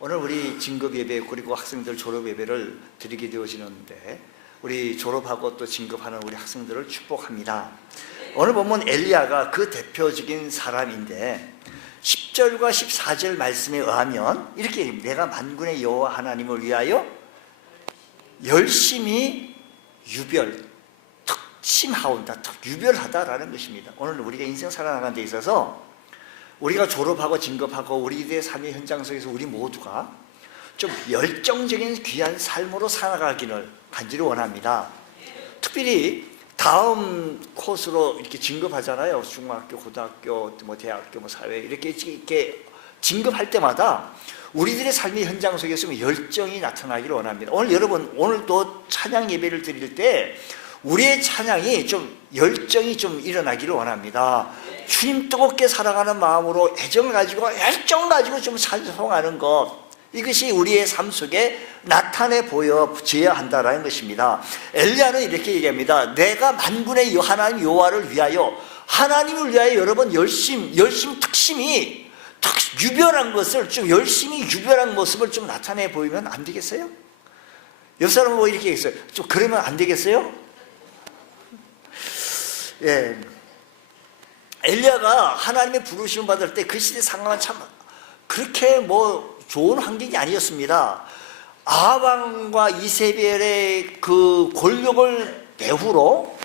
오늘 우리 진급 예배 그리고 학생들 졸업 예배를 드리게 되어지는데 우리 졸업하고 또 진급하는 우리 학생들을 축복합니다. 오늘 보면 엘리야가 그 대표적인 사람인데 10절과 14절 말씀에 의하면 이렇게 얘기합니다. 내가 만군의 여호와 하나님을 위하여 열심히 특심하온다, 유별하다라는 것입니다. 오늘 우리가 인생 살아나가는 데 있어서 우리가 졸업하고 진급하고 우리들의 삶의 현장 속에서 우리 모두가 좀 열정적인 귀한 삶으로 살아가기를 간절히 원합니다. 특별히 다음 코스로 이렇게 진급하잖아요. 중학교, 고등학교, 대학교, 사회 이렇게 진급할 때마다 우리들의 삶의 현장 속에서 열정이 나타나기를 원합니다. 오늘 여러분, 오늘도 찬양 예배를 드릴 때 우리의 찬양이 좀 열정이 좀 일어나기를 원합니다. 주님 뜨겁게 살아가는 마음으로 애정을 가지고 열정 가지고 좀 찬송하는 것, 이것이 우리의 삶 속에 나타내 보여져야 한다는 것입니다. 엘리야는 이렇게 얘기합니다. 내가 만군의 하나님 여호와를 위하여, 하나님을 위하여 여러분 열심 특심이 유별한 것을 좀 열심히 유별한 모습을 좀 나타내 보이면 안 되겠어요? 옆 사람은 뭐 이렇게 했어요. 좀 그러면 안 되겠어요? 예. 엘리야가 하나님의 부르심을 받을 때 그 시대 상황은 참 그렇게 좋은 환경이 아니었습니다. 아합 왕과 이세벨의 그 권력을 배후로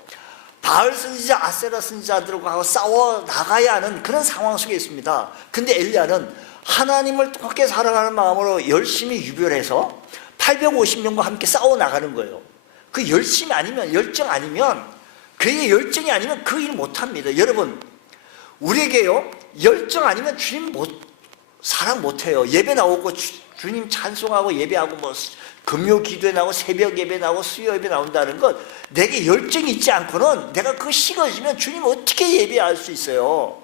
바알 선지자, 아세라 선지자들과 싸워 나가야 하는 그런 상황 속에 있습니다. 근데 엘리야는 하나님을 뜨겁게 사랑하는 마음으로 열심히 유별해서 850명과 함께 싸워 나가는 거예요. 그 열심이 아니면, 열정 아니면, 그의 열정이 아니면 그 일 못합니다. 여러분, 우리에게요, 열정 아니면 주님 사랑 못해요. 예배 나오고 주님 찬송하고 예배하고 금요 기도에 나오고 새벽 예배 나오고 수요 예배 나온다는 것, 내게 열정이 있지 않고는 내가 그거 식어지면 주님 어떻게 예배할 수 있어요?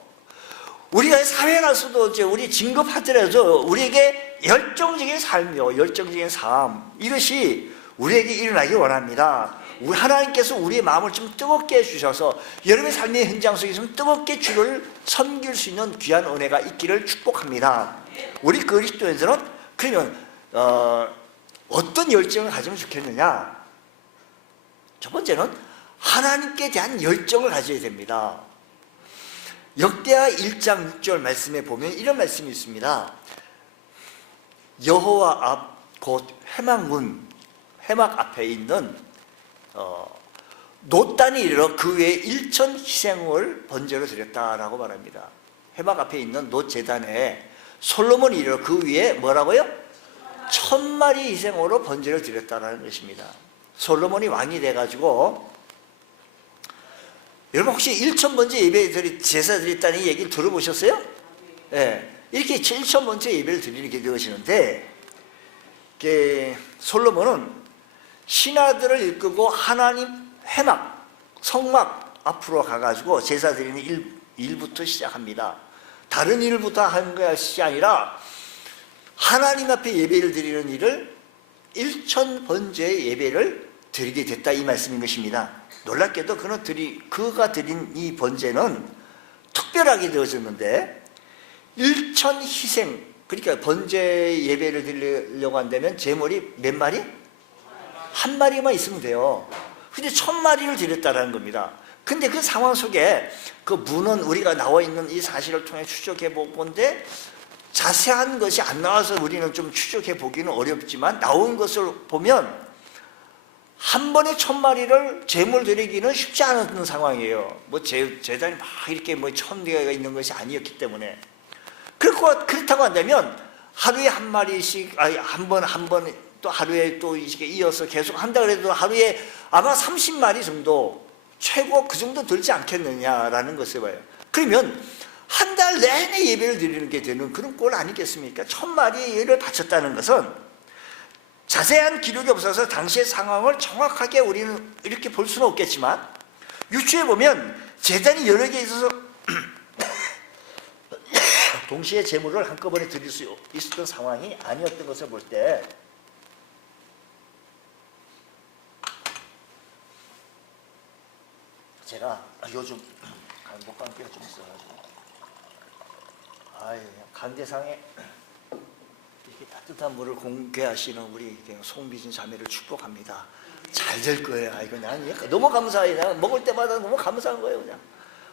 우리가 사회 가서도 우리 진급하더라도 우리에게 열정적인 삶이요, 열정적인 삶, 이것이 우리에게 일어나기 원합니다. 하나님께서 우리의 마음을 좀 뜨겁게 해주셔서 여러분의 삶의 현장 속에서 좀 뜨겁게 주를 섬길 수 있는 귀한 은혜가 있기를 축복합니다. 우리 그리스도인들은 그러면 어떤 열정을 가지면 좋겠느냐? 첫 번째는 하나님께 대한 열정을 가져야 됩니다. 역대하 1장 6절 말씀에 보면 이런 말씀이 있습니다. 여호와 앞 곧 회막 앞에 있는 놋단이 이르러 그 위에 1천 희생을 번제로 드렸다라고 말합니다. 회막 앞에 있는 놋 제단에 솔로몬이 이르러 그 위에 뭐라고요? 1000마리 희생으로 번제를 드렸다라는 것입니다. 솔로몬이 왕이 돼가지고, 여러분 혹시 1000번째 예배 제사 드렸다는 얘기를 들어보셨어요? 네. 이렇게 1000번째 예배를 드리게 되시는데, 솔로몬은 신하들을 이끌고 하나님 회막, 성막 앞으로 가가지고 제사 드리는 일부터 시작합니다. 다른 일부터 하는 것이 아니라 하나님 앞에 예배를 드리는 일을 1000번째 예배를 드리게 됐다, 이 말씀인 것입니다. 놀랍게도 그가 드린 이 번제는 특별하게 되어졌는데 1000 희생, 그러니까 번제 예배를 드리려고 한다면 제물이 몇 마리? 한 마리만 있으면 돼요. 근데 1000마리를 드렸다라는 겁니다. 근데 그 상황 속에 그 문은 우리가 나와 있는 이 사실을 통해 추적해 보건데 자세한 것이 안 나와서 우리는 좀 추적해 보기는 어렵지만 나온 것을 보면 한 번에 1000마리를 제물 드리기는 쉽지 않은 상황이에요. 제단이 막 이렇게 1000개가 있는 것이 아니었기 때문에. 그렇다고 한다면 하루에 한 마리씩, 한 번 또 하루에 또 이어서 계속 한다 그래도 하루에 아마 30마리 정도, 최고 그 정도 들지 않겠느냐라는 것을 봐요. 그러면 한 달 내내 예배를 드리는 게 되는 그런 꼴 아니겠습니까? 1000마리를 바쳤다는 것은 자세한 기록이 없어서 당시의 상황을 정확하게 우리는 이렇게 볼 수는 없겠지만 유추해 보면 제단이 여러 개 있어서 동시에 제물을 한꺼번에 드릴 수 있었던 상황이 아니었던 것을 볼 때, 제가 요즘 목감기가 좀 있어가지고 강제상에 이렇게 다 따뜻한 물을 공개하시는 우리 송미진 자매를 축복합니다. 잘 될 거예요. 아이고, 난 너무 감사해. 난 먹을 때마다 너무 감사한 거예요. 그냥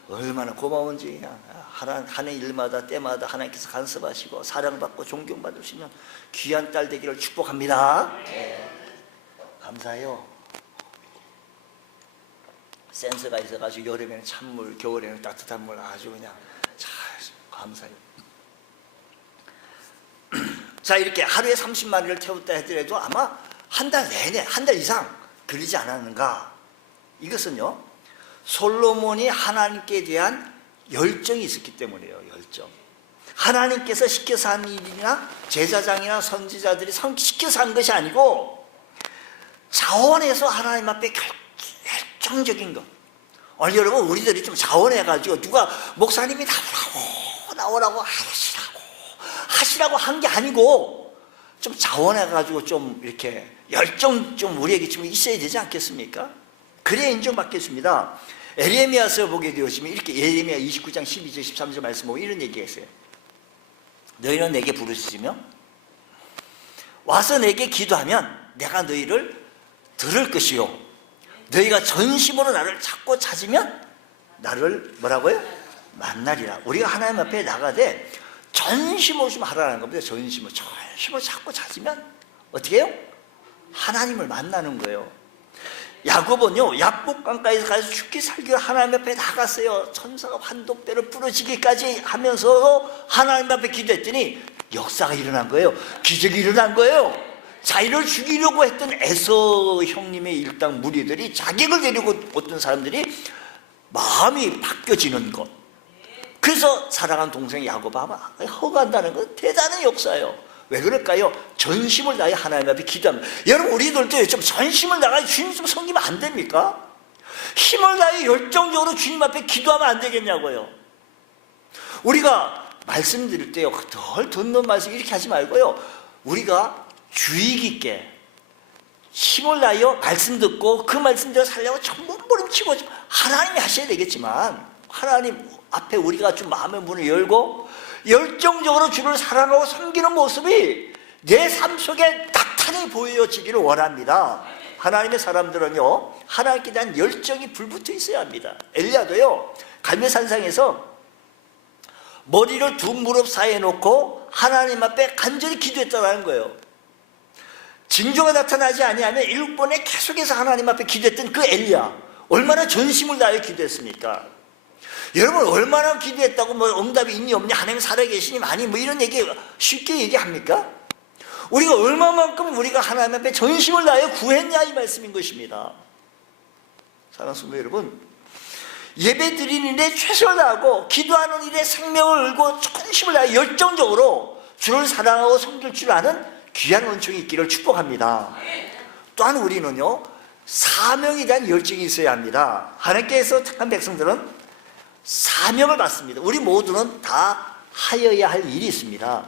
얼마나 고마운지. 그냥 하는 일마다 때마다 하나님께서 간섭하시고 사랑받고 존경받을 수 있는 귀한 딸 되기를 축복합니다. 네. 감사해요. 센스가 있어가지고 여름에는 찬물, 겨울에는 따뜻한 물 아주 그냥 잘 감사해요. 자, 이렇게 하루에 30마리를 태웠다 하더라도 아마 한 달 내내, 한 달 이상 걸리지 않았는가. 이것은요, 솔로몬이 하나님께 대한 열정이 있었기 때문이에요. 열정. 하나님께서 시켜서 한 일이나 제사장이나 선지자들이 시켜서 한 것이 아니고 자원해서 하나님 앞에 결정적인 것. 여러분, 우리들이 좀 자원해가지고 누가 목사님이 나오라고 하시라고 한 게 아니고 좀 자원해가지고 좀 이렇게 열정 좀 우리에게 좀 있어야 되지 않겠습니까? 그래야 인정받겠습니다. 에레미야서 보게 되었으면 이렇게 에레미야 29장 12절 13절 말씀 보고 이런 얘기가 있어요. 너희는 내게 부르짖으며 와서 내게 기도하면 내가 너희를 들을 것이요 너희가 전심으로 나를 찾고 찾으면 나를 뭐라고요? 만나리라. 우리가 하나님 앞에 나가되 전심으로 좀 하라는 겁니다. 전심으로 찾고 찾으면 어떻게 해요? 하나님을 만나는 거예요. 야곱은요, 약복강가에서 가서 죽기 살기 하나님 앞에 나갔어요. 천사가 환독대로 부러지기까지 하면서도 하나님 앞에 기도했더니 역사가 일어난 거예요. 기적이 일어난 거예요. 자기를 죽이려고 했던 에서 형님의 일당 무리들이 자객을 데리고 어떤 사람들이 마음이 바뀌어지는 것. 그래서 사랑하는 동생 야곱 아마 허가한다는 건 대단한 역사예요. 왜 그럴까요? 전심을 다해 하나님 앞에 기도합니다. 여러분, 우리들도 좀 전심을 다해 주님 좀 섬기면 안 됩니까? 힘을 다해 열정적으로 주님 앞에 기도하면 안 되겠냐고요. 우리가 말씀드릴 때요, 덜 듣는 말씀 이렇게 하지 말고요, 우리가 주의 깊게 힘을 다하여 말씀 듣고 그 말씀대로 살려고 전부 몸부림치고 하나님이 하셔야 되겠지만 하나님 앞에 우리가 좀 마음의 문을 열고 열정적으로 주를 사랑하고 섬기는 모습이 내 삶 속에 나타내 보여지기를 원합니다. 하나님의 사람들은요, 하나님께 대한 열정이 불붙어 있어야 합니다. 엘리야도요, 갈멜산상에서 머리를 두 무릎 사이에 놓고 하나님 앞에 간절히 기도했다는 거예요. 징조가 나타나지 아니하면 7번에 계속해서 하나님 앞에 기도했던 그 엘리야, 얼마나 전심을 다해 기도했습니까? 여러분, 얼마나 기도했다고 뭐 응답이 있니 없니, 하나님 살아계시니 많이 뭐 이런 얘기 쉽게 얘기합니까? 우리가 얼마만큼 우리가 하나님 앞에 전심을 다해 구했냐, 이 말씀인 것입니다. 사랑하는 성도 여러분, 예배 드리는 일에 최선을 다하고 기도하는 일에 생명을 걸고 전심을 다해 열정적으로 주를 사랑하고 섬길 줄 아는 귀한 은총이 있기를 축복합니다. 또한 우리는요, 사명에 대한 열정이 있어야 합니다. 하나님께서 택한 백성들은 사명을 받습니다. 우리 모두는 다 하여야 할 일이 있습니다.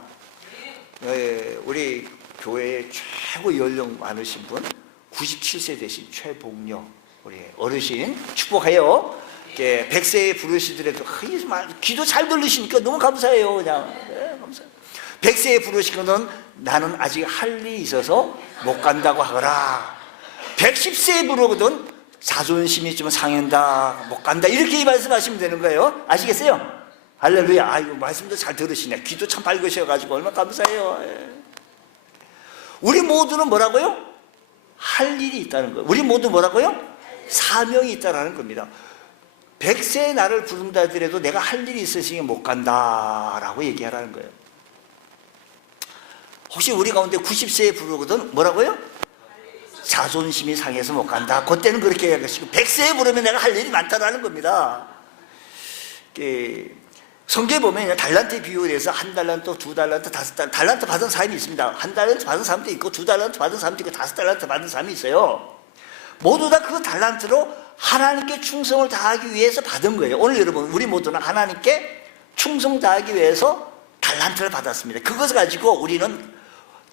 우리 교회에 최고 연령 많으신 분 97세 되신 최복녀 우리 어르신 축복해요. 100세에 부르시더라도 기도 잘 들리시니까 너무 감사해요. 그냥 감사해요. 100세에 부르시고는 나는 아직 할 일이 있어서 못 간다고 하거라. 110세에 부르거든 자존심이 좀 상한다, 못 간다, 이렇게 말씀하시면 되는 거예요. 아시겠어요? 할렐루야. 아이고, 말씀도 잘 들으시네. 귀도 참 밝으셔가지고 얼마나 감사해요. 우리 모두는 뭐라고요? 할 일이 있다는 거예요. 우리 모두 뭐라고요? 사명이 있다는 겁니다. 100세에 나를 부른다 하더라도 내가 할 일이 있으시니 못 간다라고 얘기하라는 거예요. 혹시 우리 가운데 90세에 부르거든 뭐라고요? 자존심이 상해서 못 간다. 그때는 그렇게 해야겠고 100세에 부르면 내가 할 일이 많다라는 겁니다. 성경에 보면 달란트 비율에 대해서 1달란트, 2달란트, 5달란트, 달란트 받은 사람이 있습니다. 1달란트 받은 사람도 있고 2달란트 받은 사람도 있고 5달란트 받은 사람이 있어요. 모두 다 그 달란트로 하나님께 충성을 다하기 위해서 받은 거예요. 오늘 여러분, 우리 모두는 하나님께 충성 다하기 위해서 달란트를 받았습니다. 그것을 가지고 우리는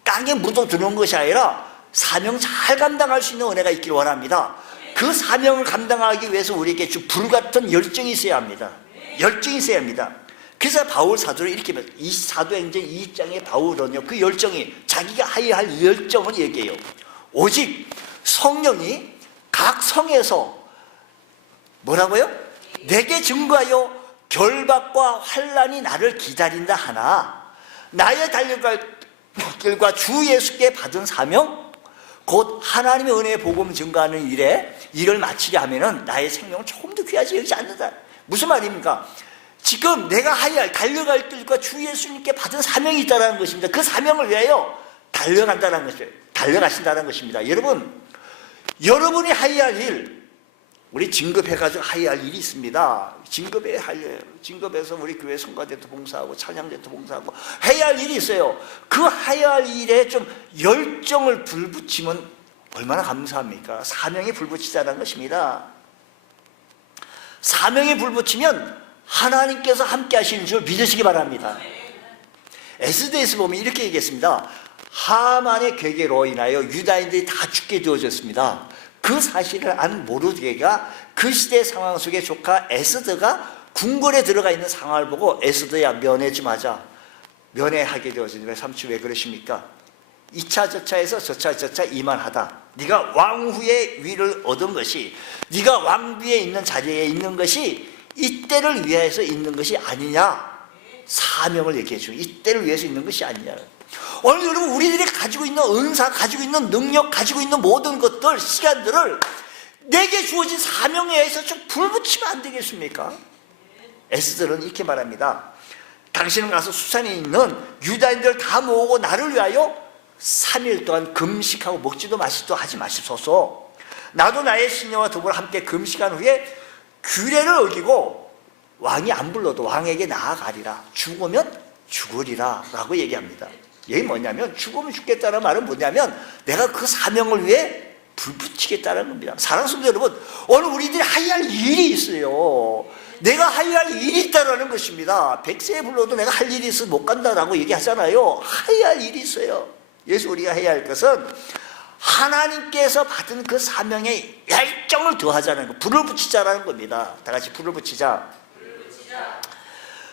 땅에 묻어두는 것이 아니라 사명 잘 감당할 수 있는 은혜가 있기를 원합니다. 그 사명을 감당하기 위해서 우리에게 불같은 열정이 있어야 합니다. 열정이 있어야 합니다. 그래서 바울 사도를 이렇게 이 사도행전 2장의 바울은요, 그 열정이 자기가 하여야 할 열정을 얘기해요. 오직 성령이 각 성에서 뭐라고요? 내게 증거하여 결박과 환난이 나를 기다린다 하나 나의 달려갈 길과 주 예수께 받은 사명 곧 하나님의 은혜의 복음 증거하는 일에 일을 마치게 하면은 나의 생명은 조금 더 귀하지 여기지 않는다. 무슨 말입니까? 지금 내가 하여야 할 달려갈 길과 주 예수님께 받은 사명이 있다는 것입니다. 그 사명을 위하여 달려간다는 것이에요. 달려가신다는 것입니다. 여러분이 하여야 할 일, 우리 진급해가지고 하여야 할 일이 있습니다. 진급해서 우리 교회 성가대도 봉사하고 찬양대도 봉사하고 해야 할 일이 있어요. 그 해야 할 일에 좀 열정을 불붙이면 얼마나 감사합니까? 사명에 불붙이자는 것입니다. 사명에 불붙이면 하나님께서 함께 하시는 줄 믿으시기 바랍니다. 에스더에서 보면 이렇게 얘기했습니다. 하만의 괴계로 인하여 유다인들이 다 죽게 되어졌습니다. 그 사실을 안 모르드게가 그 시대 상황 속에 조카 에스더가 궁궐에 들어가 있는 상황을 보고 에스더야 면회 좀 하자. 면회하게 되어졌는데 삼촌 왜 그러십니까? 2차 저차에서 저차 이만하다. 네가 왕후의 위를 얻은 것이 네가 왕비에 있는 자리에 있는 것이 이때를 위해서 있는 것이 아니냐. 사명을 얘기해 주고 이때를 위해서 있는 것이 아니냐. 오늘 여러분 우리들이 가지고 있는 은사, 가지고 있는 능력, 가지고 있는 모든 것들, 시간들을 내게 주어진 사명에 의해서 좀 불붙이면 안 되겠습니까? 에스더는 이렇게 말합니다. 당신은 가서 수산에 있는 유다인들 다 모으고 나를 위하여 3일 동안 금식하고 먹지도 마시지도 하지 마십소서. 나도 나의 시녀와 더불어 함께 금식한 후에 규례를 어기고 왕이 안 불러도 왕에게 나아가리라. 죽으면 죽으리라 라고 얘기합니다. 이게 뭐냐면 죽으면 죽겠다는 말은 뭐냐면 내가 그 사명을 위해 불붙이겠다는 겁니다. 사랑하는 성도 여러분, 오늘 우리들이 하여야 할 일이 있어요. 내가 하여야 할 일이 있다는 것입니다. 100세에 불러도 내가 할 일이 있어서 못 간다라고 얘기하잖아요. 하여야 할 일이 있어요. 그래서 우리가 해야 할 것은 하나님께서 받은 그 사명에 열정을 더하자는 거, 불을 붙이자라는 겁니다. 다 같이 불을 붙이자.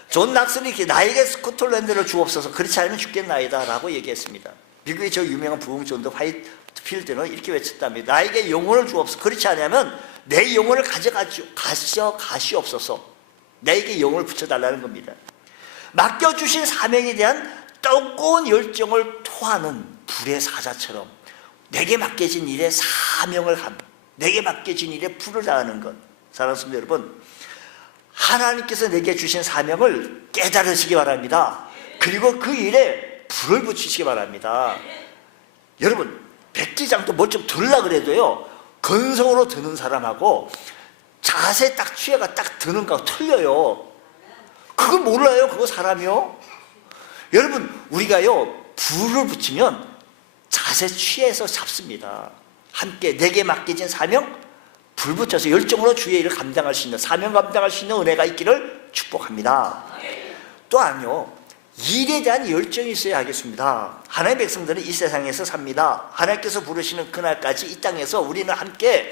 존 낙슨이 이렇게 나에게 스코틀랜드를 주옵소서 그렇지 않으면 죽겠나이다 라고 얘기했습니다. 미국의 저 유명한 부흥 존 화이트필드는 이렇게 외쳤답니다. 나에게 영혼을 주옵소서 그렇지 않으면 내 영혼을 가시옵소서. 나에게 영혼을 붙여달라는 겁니다. 맡겨주신 사명에 대한 뜨거운 열정을 토하는 불의 사자처럼 내게 맡겨진 일에 사명을 내게 맡겨진 일에 불을 다하는 것. 사랑하는 성도 여러분, 하나님께서 내게 주신 사명을 깨달으시기 바랍니다. 그리고 그 일에 불을 붙이시기 바랍니다. 여러분, 백지장도 뭘 좀 들으려 그래도요, 건성으로 드는 사람하고 자세 딱 취해가 딱 드는 거하고 틀려요. 그걸 몰라요, 그거 사람이요? 여러분, 우리가요, 불을 붙이면 자세 취해서 잡습니다. 함께 내게 맡겨진 사명, 불 붙여서 열정으로 주의 일을 감당할 수 있는, 사명 감당할 수 있는 은혜가 있기를 축복합니다. 또한요, 일에 대한 열정이 있어야 하겠습니다. 하나님의 백성들은 이 세상에서 삽니다. 하나님께서 부르시는 그날까지 이 땅에서 우리는 함께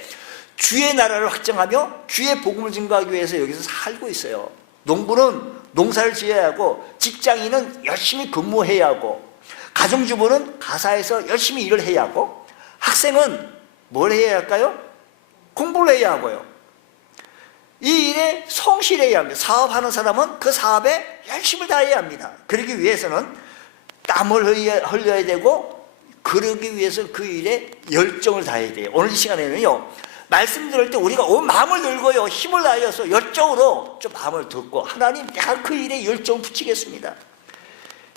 주의 나라를 확정하며 주의 복음을 증거하기 위해서 여기서 살고 있어요. 농부는 농사를 지어야 하고, 직장인은 열심히 근무해야 하고, 가정주부는 가사에서 열심히 일을 해야 하고, 학생은 뭘 해야 할까요? 공부를 해야 하고요. 이 일에 성실해야 합니다. 사업하는 사람은 그 사업에 열심을 다해야 합니다. 그러기 위해서는 땀을 흘려야 되고, 그러기 위해서 그 일에 열정을 다해야 돼요. 오늘 이 시간에는요, 말씀 들을 때 우리가 온 마음을 들고요, 힘을 다해서 열정으로 좀 마음을 듣고, 하나님, 내가 그 일에 열정 붙이겠습니다.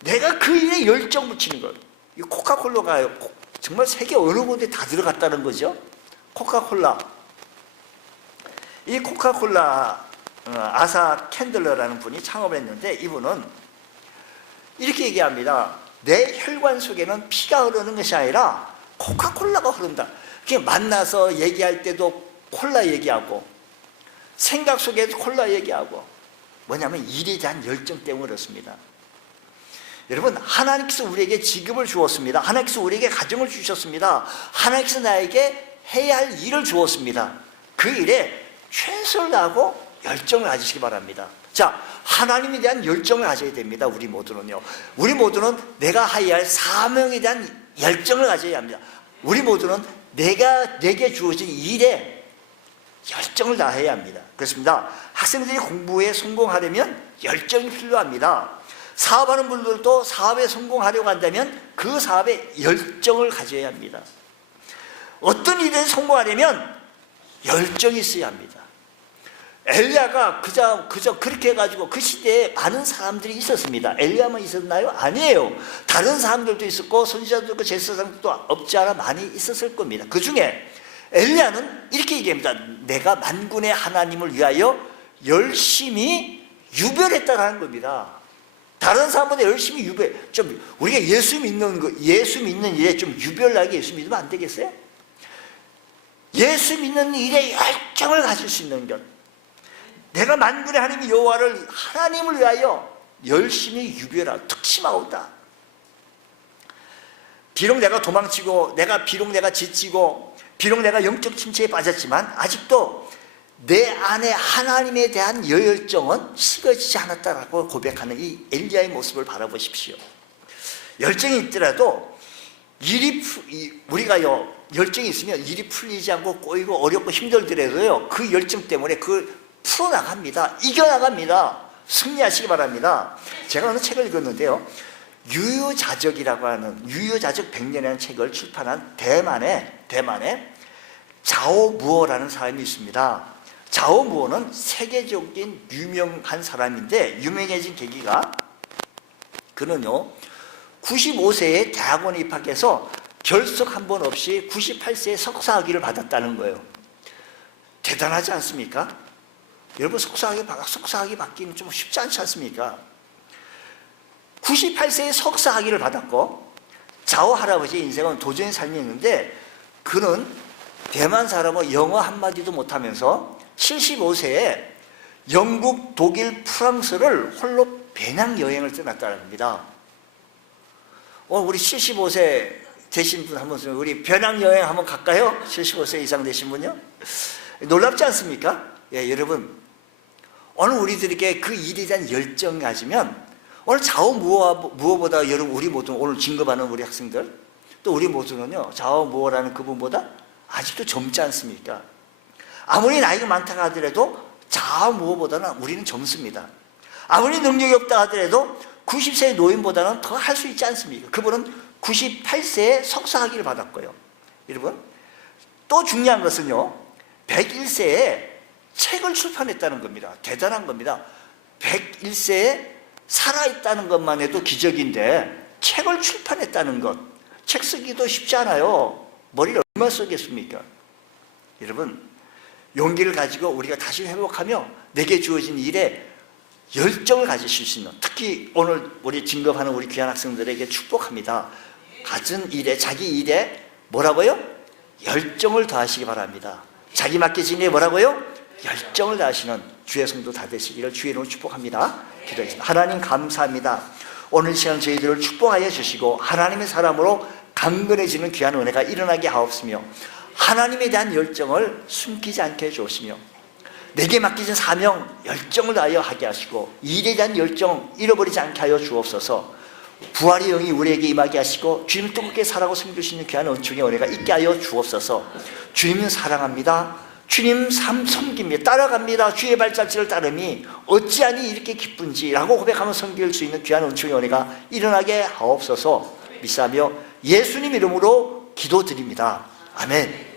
내가 그 일에 열정 붙이는 것. 이 코카콜라가요, 정말 세계 어느 곳에 다 들어갔다는 거죠. 코카콜라. 이 코카콜라 아사 캔들러라는 분이 창업을 했는데, 이분은 이렇게 얘기합니다. 내 혈관 속에는 피가 흐르는 것이 아니라 코카콜라가 흐른다. 그냥 만나서 얘기할 때도 콜라 얘기하고, 생각 속에도 콜라 얘기하고, 뭐냐면 일에 대한 열정 때문에 그렇습니다. 여러분, 하나님께서 우리에게 직업을 주었습니다. 하나님께서 우리에게 가정을 주셨습니다. 하나님께서 나에게 해야 할 일을 주었습니다. 그 일에 최선을 다하고 열정을 가지시기 바랍니다. 자, 하나님에 대한 열정을 가져야 됩니다. 우리 모두는요. 우리 모두는 내가 해야 할 사명에 대한 열정을 가져야 합니다. 우리 모두는 내게 주어진 일에 열정을 다해야 합니다. 그렇습니다. 학생들이 공부에 성공하려면 열정이 필요합니다. 사업하는 분들도 사업에 성공하려고 한다면 그 사업에 열정을 가져야 합니다. 어떤 일에 성공하려면 열정이 있어야 합니다. 엘리야가 그저 그렇게 해가지고 그 시대에 많은 사람들이 있었습니다. 엘리야만 있었나요? 아니에요. 다른 사람들도 있었고 선지자들도 제사장들도 없지 않아 많이 있었을 겁니다. 그 중에 엘리야는 이렇게 얘기합니다. 내가 만군의 하나님을 위하여 열심히 유별했다라는 겁니다. 다른 사람보다 열심히 좀 우리가 예수 믿는 일에 좀 유별나게 예수 믿으면 안 되겠어요? 예수 믿는 일에 열정을 가질 수 있는 것. 내가 만군의 하나님 여호와를 하나님을 위하여 열심히 유별하고 특심하오다. 비록 내가 도망치고 비록 내가 지치고 비록 내가 영적 침체에 빠졌지만 아직도 내 안에 하나님에 대한 열정은 식어지지 않았다라고 고백하는 이 엘리야의 모습을 바라보십시오. 열정이 있더라도 우리가요 열정이 있으면 일이 풀리지 않고 꼬이고 어렵고 힘들더라도요 그 열정 때문에 풀어나갑니다. 이겨나갑니다. 승리하시기 바랍니다. 제가 어느 책을 읽었는데요. 유유자적이라고 하는 유유자적 100년이라는 책을 출판한 대만의 자오무어라는 사람이 있습니다. 자오무어는 세계적인 유명한 사람인데 유명해진 계기가 그는요 95세에 대학원에 입학해서 결석 한 번 없이 98세에 석사학위를 받았다는 거예요. 대단하지 않습니까? 여러분 석사학위 받기는 좀 쉽지 않지 않습니까? 98세에 석사학위를 받았고 자오 할아버지의 인생은 도전의 삶이었는데 그는 대만 사람은 영어 한마디도 못하면서 75세에 영국, 독일, 프랑스를 홀로 배낭여행을 떠났다는 겁니다. 우리 75세 되신 분 한번 우리 배낭여행 한번 갈까요? 75세 이상 되신 분요? 놀랍지 않습니까? 예, 여러분 오늘 우리들에게 그 일에 대한 열정을 가지면 오늘 자오무어보다 여러분 우리 모두 오늘 진급하는 우리 학생들 또 우리 모두는요 자오무어라는 그분보다 아직도 젊지 않습니까? 아무리 나이가 많다고 하더라도 자오무어보다는 우리는 젊습니다. 아무리 능력이 없다 하더라도 90세의 노인보다는 더 할 수 있지 않습니까? 그분은 98세에 석사학위를 받았고요. 여러분 또 중요한 것은요 101세에 책을 출판했다는 겁니다. 대단한 겁니다. 101세에 살아있다는 것만 해도 기적인데 책을 출판했다는 것, 책 쓰기도 쉽지 않아요. 머리를 얼마나 쓰겠습니까? 여러분 용기를 가지고 우리가 다시 회복하며 내게 주어진 일에 열정을 가지실 수 있는 특히 오늘 우리 진급하는 우리 귀한 학생들에게 축복합니다. 가진 일에 자기 일에 뭐라고요? 열정을 더하시기 바랍니다. 자기 맡겨진 일에 뭐라고요? 열정을 다하시는 주의 성도 다 되시기를 주의 이름으로 축복합니다. 기도하겠습니다. 하나님 감사합니다. 오늘 시간 저희들을 축복하여 주시고 하나님의 사람으로 강건해지는 귀한 은혜가 일어나게 하옵시며 하나님에 대한 열정을 숨기지 않게 해주시며 내게 맡겨진 사명 열정을 다하여 하게 하시고 일에 대한 열정 잃어버리지 않게 하여 주옵소서. 부활의 영이 우리에게 임하게 하시고 주님 뜨겁게 살아고 섬기시는 귀한 은총의 은혜가 있게 하여 주옵소서. 주님은 사랑합니다. 주님 섬깁니다. 따라갑니다. 주의 발자취를 따름이 어찌하니 이렇게 기쁜지라고 고백하며 섬길 수 있는 귀한 은총의 은혜가 일어나게 하옵소서. 믿사며 예수님 이름으로 기도드립니다. 아멘.